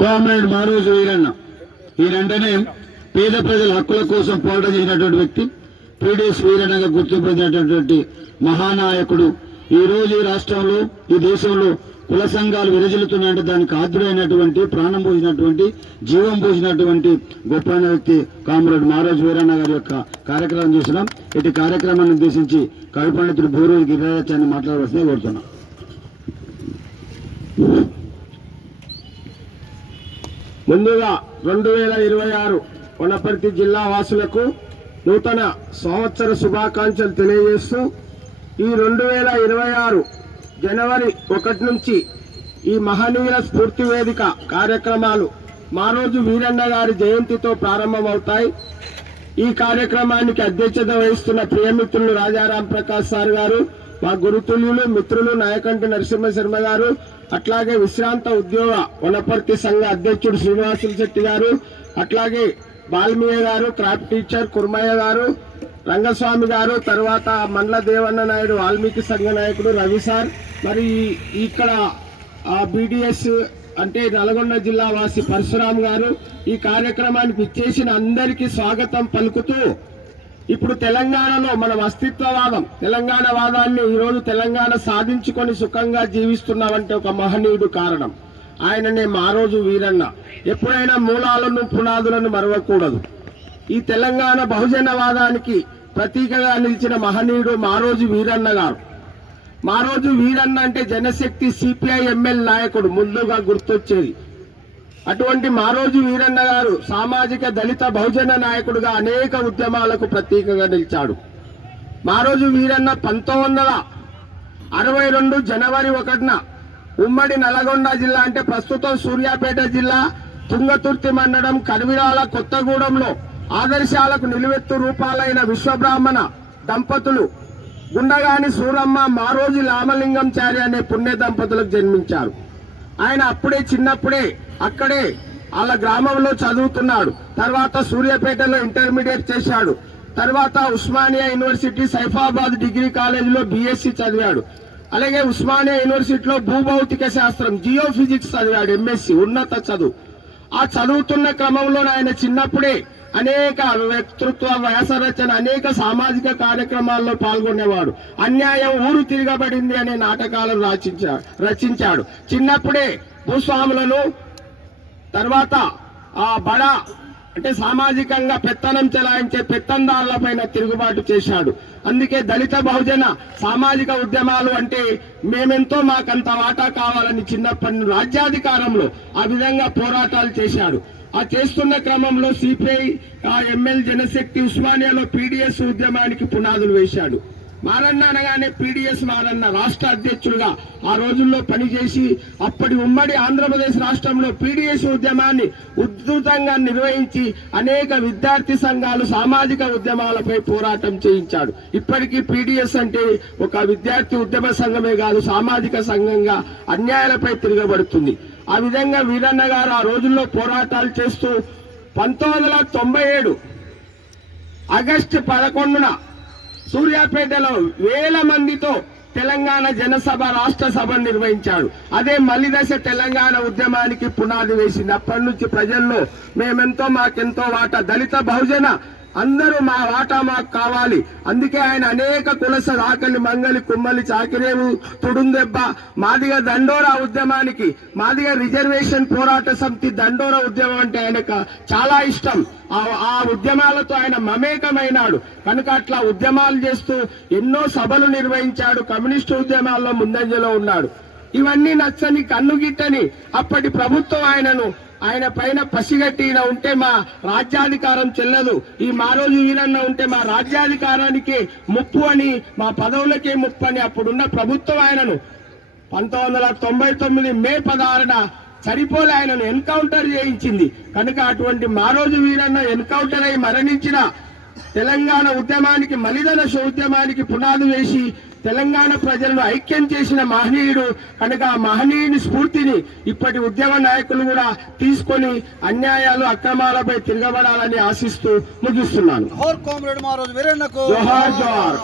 Comrade Maroju Veeranna ఈ వెంటనే పేద ప్రజల హక్కుల కోసం పోరాటం చేసినటువంటి వ్యక్తి పీడీఎస్ వీరన్నగా గుర్తింపు పొందినటువంటి మహానాయకుడు. ఈ రోజు ఈ రాష్ట్రంలో ఈ దేశంలో కుల సంఘాలు విరజిల్లుతున్నాయంటే దానికి ఆద్యుడైనటువంటి ప్రాణం పోసినటువంటి జీవం పోసినటువంటి గొప్ప వ్యక్తి కామ్రేడ్ మారోజు వీరన్న గారి యొక్క కార్యక్రమం చూసినాం. ఇటు కార్యక్రమాన్ని ఉద్దేశించి కవి పండితుడు బూరూరు గిరిరాజాన్ని మాట్లాడవలసిందే కోరుతున్నాం. ముందుగా 2026 వనపర్తి జిల్లా వాసులకు నూతన సంవత్సర శుభాకాంక్షలు తెలియజేస్తూ ఈ 2026 జనవరి 1 నుంచి ఈ మహనీయుల స్ఫూర్తి వేదిక కార్యక్రమాలు మారోజు వీరన్న గారి జయంతితో ప్రారంభమవుతాయి. ఈ కార్యక్రమానికి అధ్యక్షత వహిస్తున్న ప్రియమిత్రులు రాజారాం ప్రకాష్ సార్ గారు, మా గురుతుల్యులు మిత్రులు నాయకంటి నరసింహ శర్మ గారు, అట్లాగే విశ్రాంత ఉద్యోగ వనపర్తి సంఘ అధ్యక్షుడు శ్రీనివాసులు శెట్టి గారు, అట్లాగే బాల్మీయ గారు, క్రాఫ్ట్ టీచర్ కుర్మయ్య గారు, రంగస్వామి గారు, తర్వాత మండల దేవన్న నాయుడు వాల్మీకి సంఘ నాయకుడు రవి సార్, మరి ఇక్కడ బీడీఎస్ అంటే నల్గొండ జిల్లా వాసి పరశురామ్ గారు ఈ కార్యక్రమానికి ఇచ్చేసిన అందరికీ స్వాగతం పలుకుతూ ఇప్పుడు తెలంగాణలో మనం అస్తిత్వవాదం తెలంగాణ వాదాన్ని ఈరోజు తెలంగాణ సాధించుకొని సుఖంగా జీవిస్తున్నామంటే ఒక మహనీయుడు కారణం. ఆయననే మారోజు వీరన్న. ఎప్పుడైనా మూలాలను పునాదులను మరవకూడదు. ఈ తెలంగాణ బహుజనవాదానికి ప్రతీకగా నిలిచిన మహనీయుడు మారోజు వీరన్న గారు. మారోజు వీరన్న అంటే జనశక్తి సిపిఐ ఎంఎల్ నాయకుడు ముందుగా గుర్తొచ్చేది. అటువంటి మారోజు వీరన్న గారు సామాజిక దళిత బహుజన నాయకుడుగా అనేక ఉద్యమాలకు ప్రతీకగా నిలిచాడు. మారోజు వీరన్న 1962 జనవరి 1న ఉమ్మడి నల్గొండ జిల్లా అంటే ప్రస్తుతం సూర్యాపేట జిల్లా తుంగతుర్తి మండలం కర్విరాల కొత్తగూడెంలో ఆదర్శాలకు నిలువెత్తు రూపాలైన విశ్వబ్రాహ్మణ దంపతులు గుండగాని సూరమ్మ మారోజు రామలింగం చారి అనే పుణ్య దంపతులకు జన్మించారు. ఆయన అప్పుడే చిన్నప్పుడే అక్కడే వాళ్ళ గ్రామంలో చదువుతున్నాడు. తర్వాత సూర్యాపేటలో ఇంటర్మీడియట్ చేశాడు. తర్వాత ఉస్మానియా యూనివర్సిటీ సైఫాబాద్ డిగ్రీ కాలేజీలో బీఎస్సీ చదివాడు. అలాగే ఉస్మానియా యూనివర్సిటీలో భూభౌతిక శాస్త్రం జియోఫిజిక్స్ చదివాడు, ఎంఎస్సీ ఉన్నత చదువు. ఆ చదువుతున్న క్రమంలో ఆయన చిన్నప్పుడే అనేక వ్యక్తృత్వ వ్యాసరచన అనేక సామాజిక కార్యక్రమాల్లో పాల్గొనేవాడు. అన్యాయం ఊరు తిరగబడింది అనే నాటకాలను రచించాడు. చిన్నప్పుడే భూస్వాములను తర్వాత ఆ బడా అంటే సామాజికంగా పెత్తనం చెలాయించే పెత్తందారులపైన తిరుగుబాటు చేశాడు. అందుకే దళిత బహుజన సామాజిక ఉద్యమాలు అంటే మేమెంతో మాకంత వాటా కావాలని చిన్నప్పటి రాజ్యాధికారంలో ఆ విధంగా పోరాటాలు చేశాడు. ఆ చేస్తున్న క్రమంలో సిపిఐ ఎంఎల్ జనశక్తి ఉస్మానియాలో పీడీఎస్ ఉద్యమానికి పునాదులు వేశాడు. మారన్న అనగానే పీడీఎస్ మారన్న రాష్ట్ర అధ్యక్షులుగా ఆ రోజుల్లో పనిచేసి అప్పటి ఉమ్మడి ఆంధ్రప్రదేశ్ రాష్ట్రంలో పీడీఎస్ ఉద్యమాన్ని ఉధృతంగా నిర్వహించి అనేక విద్యార్థి సంఘాలు సామాజిక ఉద్యమాలపై పోరాటం చేయించాడు. ఇప్పటికీ పీడీఎస్ అంటే ఒక విద్యార్థి ఉద్యమ సంఘమే కాదు, సామాజిక సంఘంగా అన్యాయాలపై తిరగబడుతుంది. ఆ విధంగా వీరన్న గారు ఆ రోజుల్లో పోరాటాలు చేస్తూ 1997 ఆగస్టు 11న సూర్యాపేటలో వేల మందితో తెలంగాణ జనసభ రాష్ట్ర సభ నిర్వహించాడు. అదే మలిదశ తెలంగాణ ఉద్యమానికి పునాది వేసింది. అప్పటి నుంచి ప్రజల్లో మేమెంతో మాకెంతో వాటా, దళిత బహుజన అందరూ మా వాటా మాకు కావాలి. అందుకే ఆయన అనేక కులస ఆకలి మంగలి కుమ్మలి చాకిరేవు తుడుందెబ్బ మాదిగ దండోరా ఉద్యమానికి మాదిగ రిజర్వేషన్ పోరాట సమితి దండోరా ఉద్యమం అంటే ఆయనకు చాలా ఇష్టం. ఆ ఉద్యమాలతో ఆయన మమేకమైనాడు కనుక అట్లా ఉద్యమాలు చేస్తూ ఎన్నో సభలు నిర్వహించాడు. కమ్యూనిస్టు ఉద్యమాల్లో ముందంజలో ఉన్నాడు. ఇవన్నీ నచ్చని కన్నుగిట్టని అప్పటి ప్రభుత్వం ఆయన పైన పసిగట్టిన ఉంటే మా రాజ్యాధికారం చెల్లదు, ఈ మారోజు వీరన్న ఉంటే మా రాజ్యాధికారానికి ముప్పు అని, మా పదవులకే ముప్పు అని అప్పుడున్న ప్రభుత్వం ఆయనను 1999 మే 16న సరిపోలే ఆయనను ఎన్కౌంటర్ చేయించింది. కనుక అటువంటి మారోజు వీరన్న ఎన్కౌంటర్ అయి మరణించిన తెలంగాణ ఉద్యమానికి మలిదశ ఉద్యమానికి పునాది వేసి తెలంగాణ ప్రజలను ఐక్యం చేసిన మహనీయుడు. కనుక ఆ మహనీయుని స్ఫూర్తిని ఇప్పటి ఉద్యమ నాయకులు కూడా తీసుకొని అన్యాయాలు అక్రమాలపై తిరగబడాలని ఆశిస్తూ ముగిస్తున్నాను. జోహార్ కామ్రేడ్ మారోజు వీరన్నకు. జోహార్ జోహార్.